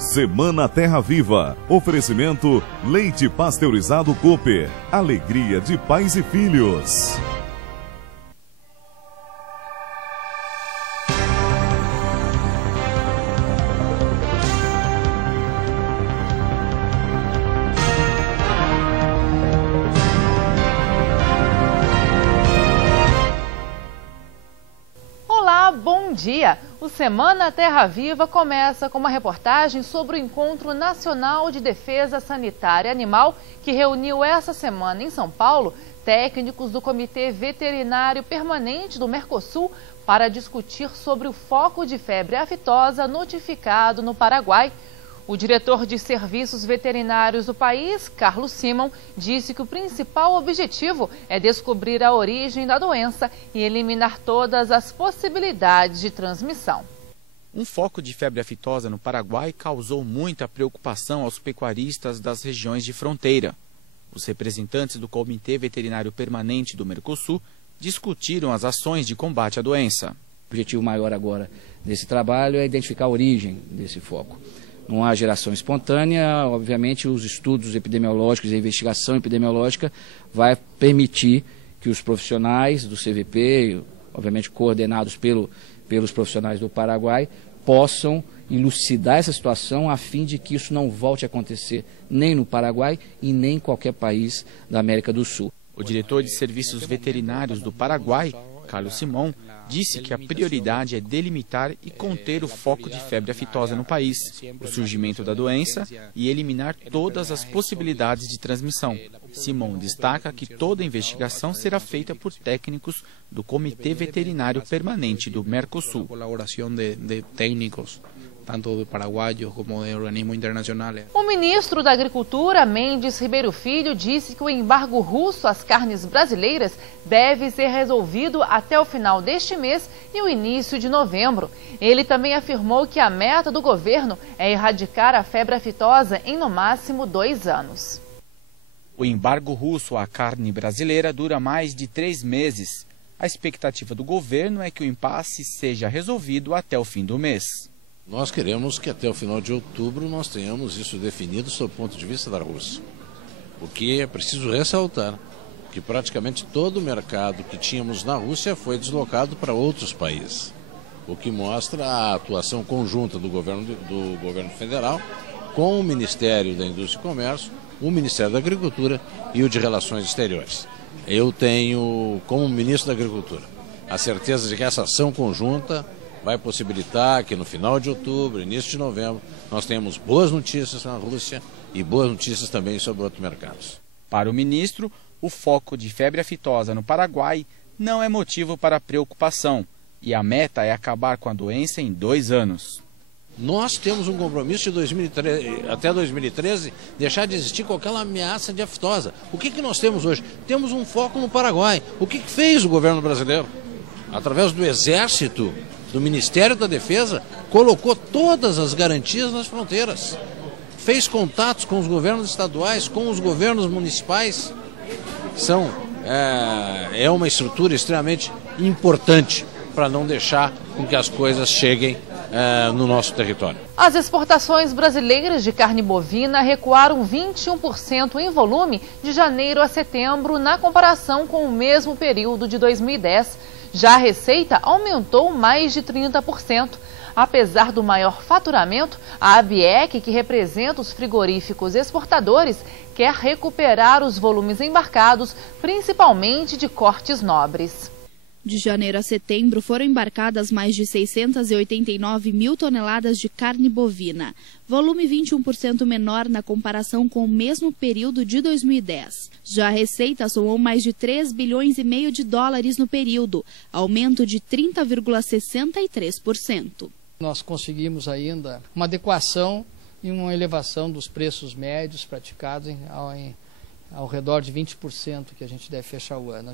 Semana Terra Viva. Oferecimento leite pasteurizado Cooper. Alegria de pais e filhos. Bom dia! O Semana Terra Viva começa com uma reportagem sobre o Encontro Nacional de Defesa Sanitária Animal, que reuniu essa semana em São Paulo técnicos do Comitê Veterinário Permanente do Mercosul para discutir sobre o foco de febre aftosa notificado no Paraguai. O diretor de serviços veterinários do país, Carlos Simon, disse que o principal objetivo é descobrir a origem da doença e eliminar todas as possibilidades de transmissão. Um foco de febre aftosa no Paraguai causou muita preocupação aos pecuaristas das regiões de fronteira. Os representantes do Comitê Veterinário Permanente do Mercosul discutiram as ações de combate à doença. O objetivo maior agora desse trabalho é identificar a origem desse foco. Não há geração espontânea, obviamente os estudos epidemiológicos e a investigação epidemiológica vai permitir que os profissionais do CVP, obviamente coordenados pelos profissionais do Paraguai, possam elucidar essa situação a fim de que isso não volte a acontecer nem no Paraguai e nem em qualquer país da América do Sul. O diretor de serviços veterinários do Paraguai, Carlos Simon, disse que a prioridade é delimitar e conter o foco de febre aftosa no país, o surgimento da doença e eliminar todas as possibilidades de transmissão. Simon destaca que toda a investigação será feita por técnicos do Comitê Veterinário Permanente do Mercosul. Colaboração de técnicos, tanto de paraguaios como de organismos internacionais. O ministro da Agricultura, Mendes Ribeiro Filho, disse que o embargo russo às carnes brasileiras deve ser resolvido até o final deste mês e o início de novembro. Ele também afirmou que a meta do governo é erradicar a febre aftosa em no máximo 2 anos. O embargo russo à carne brasileira dura mais de 3 meses. A expectativa do governo é que o impasse seja resolvido até o fim do mês. Nós queremos que até o final de outubro nós tenhamos isso definido sob o ponto de vista da Rússia. O que é preciso ressaltar que praticamente todo o mercado que tínhamos na Rússia foi deslocado para outros países, o que mostra a atuação conjunta do governo federal com o Ministério da Indústria e Comércio, o Ministério da Agricultura e o de Relações Exteriores. Eu tenho, como ministro da Agricultura, a certeza de que essa ação conjunta vai possibilitar que no final de outubro, início de novembro, nós tenhamos boas notícias na Rússia e boas notícias também sobre outros mercados. Para o ministro, o foco de febre aftosa no Paraguai não é motivo para preocupação e a meta é acabar com a doença em 2 anos. Nós temos um compromisso de 2013, até 2013, deixar de existir qualquer ameaça de aftosa. O que nós temos hoje? Temos um foco no Paraguai. O que fez o governo brasileiro? Através do Exército, do Ministério da Defesa, colocou todas as garantias nas fronteiras. Fez contatos com os governos estaduais, com os governos municipais. É uma estrutura extremamente importante para não deixar com que as coisas cheguem no nosso território. As exportações brasileiras de carne bovina recuaram 21% em volume de janeiro a setembro na comparação com o mesmo período de 2010. Já a receita aumentou mais de 30%. Apesar do maior faturamento, a ABIEC, que representa os frigoríficos exportadores, quer recuperar os volumes embarcados, principalmente de cortes nobres. De janeiro a setembro foram embarcadas mais de 689 mil toneladas de carne bovina, volume 21% menor na comparação com o mesmo período de 2010. Já a receita somou mais de 3 bilhões e meio de dólares no período, aumento de 30,63%. Nós conseguimos ainda uma adequação e uma elevação dos preços médios praticados ao redor de 20% que a gente deve fechar o ano.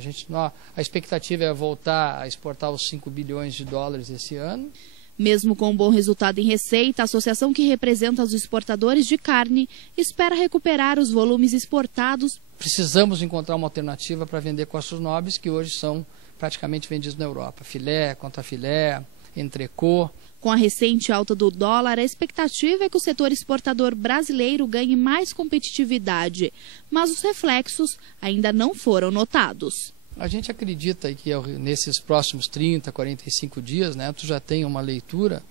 A expectativa é voltar a exportar os 5 bilhões de dólares esse ano. Mesmo com um bom resultado em receita, a associação que representa os exportadores de carne espera recuperar os volumes exportados. Precisamos encontrar uma alternativa para vender cortes nobres que hoje são praticamente vendidos na Europa. Filé, contrafilé, entrecô. Com a recente alta do dólar, a expectativa é que o setor exportador brasileiro ganhe mais competitividade, mas os reflexos ainda não foram notados. A gente acredita que nesses próximos 30, 45 dias, né, tu já tem uma leitura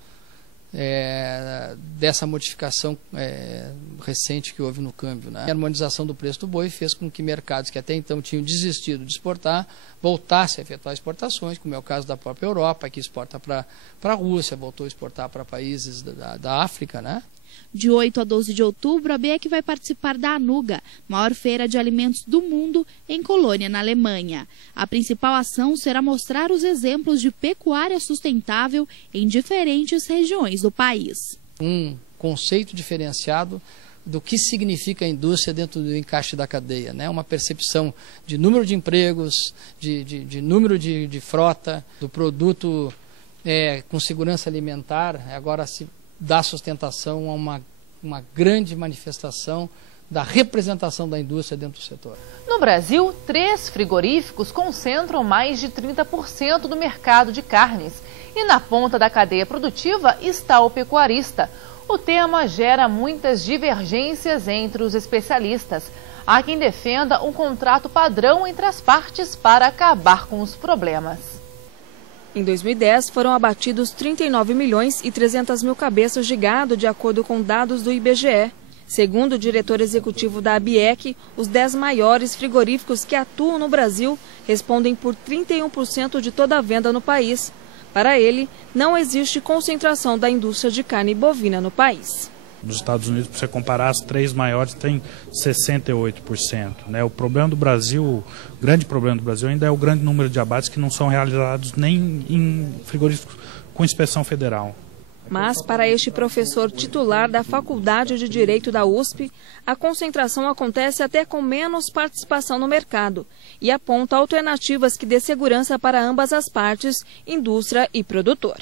dessa modificação recente que houve no câmbio, né? A harmonização do preço do boi fez com que mercados que até então tinham desistido de exportar voltassem a efetuar exportações, como é o caso da própria Europa, que exporta para a Rússia, voltou a exportar para países da África, né? De 8 a 12 de outubro, a BEC vai participar da Anuga, maior feira de alimentos do mundo, em Colônia, na Alemanha. A principal ação será mostrar os exemplos de pecuária sustentável em diferentes regiões do país. Um conceito diferenciado do que significa a indústria dentro do encaixe da cadeia, né? Uma percepção de número de empregos, de número de frota, do produto com segurança alimentar, agora se dá sustentação a uma grande manifestação da representação da indústria dentro do setor. No Brasil, 3 frigoríficos concentram mais de 30% do mercado de carnes. E na ponta da cadeia produtiva está o pecuarista. O tema gera muitas divergências entre os especialistas. Há quem defenda um contrato padrão entre as partes para acabar com os problemas. Em 2010, foram abatidos 39 milhões e 300 mil cabeças de gado, de acordo com dados do IBGE. Segundo o diretor executivo da ABIEC, os 10 maiores frigoríficos que atuam no Brasil respondem por 31% de toda a venda no país. Para ele, não existe concentração da indústria de carne bovina no país. Nos Estados Unidos, para você comparar, as 3 maiores têm 68%. Né? O problema do Brasil, o grande problema do Brasil ainda é o grande número de abates que não são realizados nem em frigoríficos com inspeção federal. Mas, para este professor titular da Faculdade de Direito da USP, a concentração acontece até com menos participação no mercado e aponta alternativas que dê segurança para ambas as partes, indústria e produtor.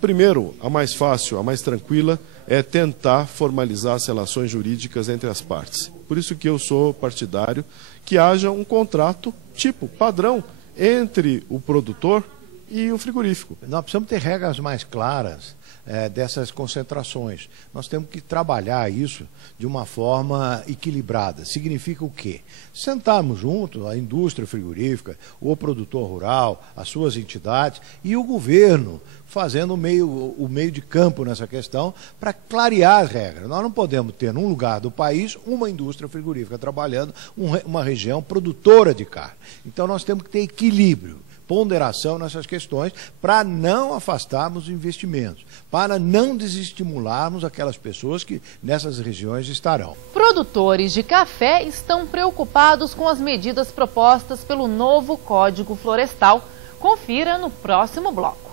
Primeiro, a mais fácil, a mais tranquila, é tentar formalizar as relações jurídicas entre as partes. Por isso que eu sou partidário que haja um contrato tipo, padrão, entre o produtor e o frigorífico. Nós precisamos ter regras mais claras dessas concentrações. Nós temos que trabalhar isso de uma forma equilibrada. Significa o quê? Sentarmos juntos, a indústria frigorífica, o produtor rural, as suas entidades e o governo, fazendo o meio de campo nessa questão para clarear as regras. Nós não podemos ter num lugar do país uma indústria frigorífica trabalhando, uma região produtora de carne. Então nós temos que ter equilíbrio, ponderação nessas questões para não afastarmos investimentos, para não desestimularmos aquelas pessoas que nessas regiões estarão. Produtores de café estão preocupados com as medidas propostas pelo novo Código Florestal. Confira no próximo bloco.